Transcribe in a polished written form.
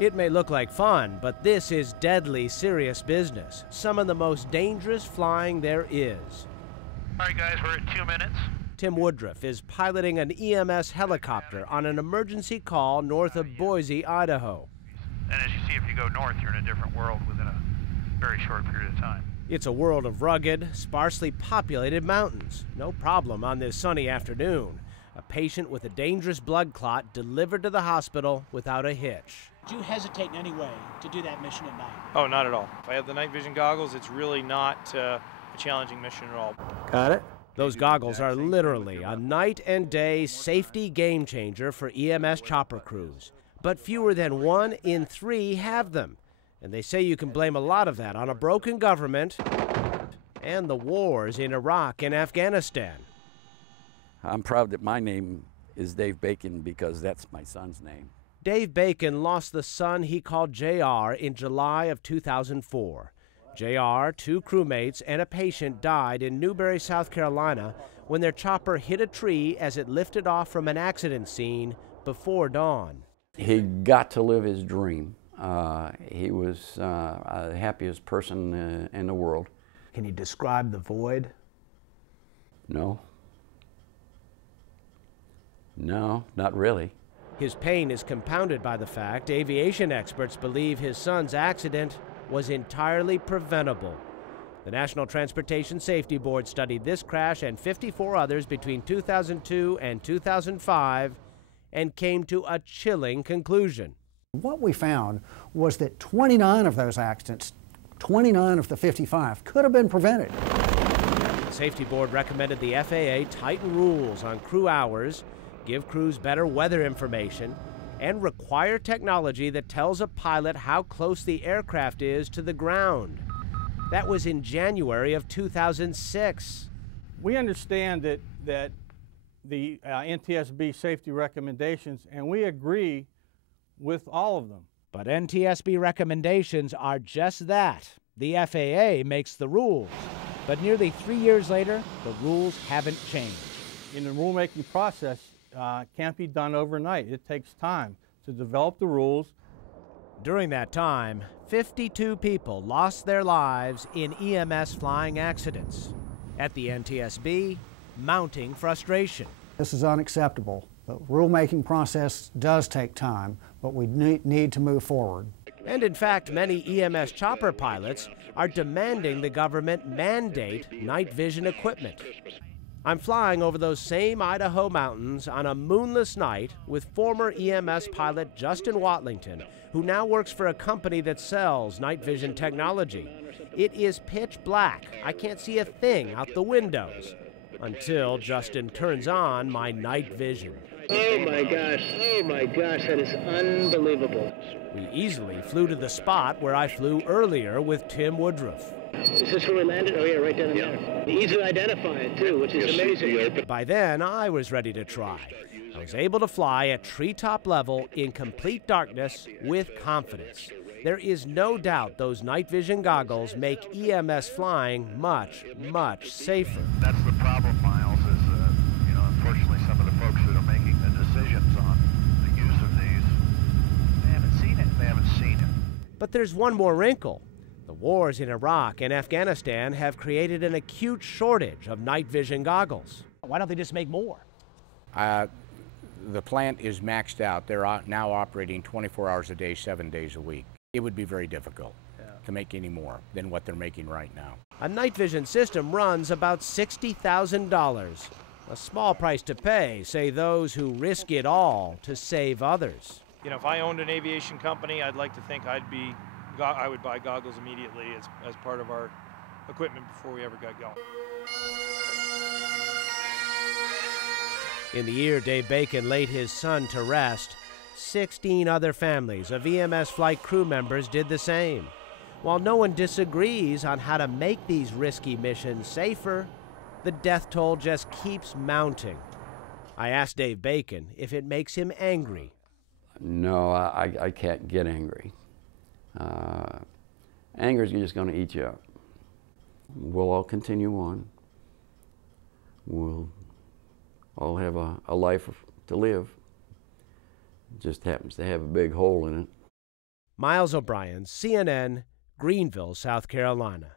It may look like fun, but this is deadly serious business. Some of the most dangerous flying there is. All right, guys, we're at 2 minutes. Tim Woodruff is piloting an EMS helicopter on an emergency call north of Boise, Idaho. And as you see, if you go north, you're in a different world within a very short period of time. It's a world of rugged, sparsely populated mountains. No problem on this sunny afternoon. A patient with a dangerous blood clot delivered to the hospital without a hitch. Did you hesitate in any way to do that mission at night? Oh, not at all. If I have the night vision goggles, it's really not a challenging mission at all. Got it? Those goggles are literally a night and day safety game changer for EMS Chopper crews. But fewer than 1 in 3 have them. And they say you can blame a lot of that on a broken government and the wars in Iraq and Afghanistan. I'm proud that my name is Dave Bacon because that's my son's name. Dave Bacon lost the son he called JR in July of 2004. JR, 2 crewmates, and a patient died in Newberry, South Carolina when their chopper hit a tree as it lifted off from an accident scene before dawn. He got to live his dream. He was the happiest person in the world. Can you describe the void? No. No, not really. His pain is compounded by the fact aviation experts believe his son's accident was entirely preventable. The National Transportation Safety Board studied this crash and 54 others between 2002 and 2005 and came to a chilling conclusion. What we found was that 29 of those accidents, 29 of the 55, could have been prevented. The Safety Board recommended the FAA tighten rules on crew hours, give crews better weather information, and require technology that tells a pilot how close the aircraft is to the ground. That was in January of 2006. We understand that the NTSB safety recommendations, and we agree with all of them. But NTSB recommendations are just that. The FAA makes the rules. But nearly 3 years later, the rules haven't changed. In the rulemaking process, can't be done overnight. It takes time to develop the rules. During that time, 52 people lost their lives in EMS flying accidents. At the NTSB, mounting frustration. This is unacceptable. The rulemaking process does take time, but we need to move forward. And in fact, many EMS chopper pilots are demanding the government mandate night vision equipment. I'm flying over those same Idaho mountains on a moonless night with former EMS pilot Justin Watlington, who now works for a company that sells night vision technology. It is pitch black. I can't see a thing out the windows until Justin turns on my night vision. Oh my gosh, that is unbelievable. We easily flew to the spot where I flew earlier with Tim Woodruff. Is this where we landed? Oh yeah, right down there. Easy to identify it too, which is amazing. By then, I was ready to try. I was able to fly at treetop level in complete darkness with confidence. There is no doubt those night vision goggles make EMS flying much, much safer. That's the problem, Miles, is, unfortunately some of the folks that are making the decisions on the use of these, they haven't seen it. They haven't seen it. But there's one more wrinkle. The wars in Iraq and Afghanistan have created an acute shortage of night vision goggles. Why don't they just make more? The plant is maxed out. They're now operating 24 hours a day, 7 days a week. It would be very difficult to make any more than what they're making right now. A night vision system runs about $60,000. A small price to pay, say those who risk it all to save others. You know, if I owned an aviation company, I'd like to think I would buy goggles immediately as part of our equipment before we ever got going. In the year Dave Bacon laid his son to rest, 16 other families of EMS flight crew members did the same. While no one disagrees on how to make these risky missions safer, the death toll just keeps mounting. I asked Dave Bacon if it makes him angry. No, I can't get angry. Anger is just going to eat you up. We'll all continue on. We'll all have a life to live. It just happens to have a big hole in it. Miles O'Brien, CNN, Greenville, South Carolina.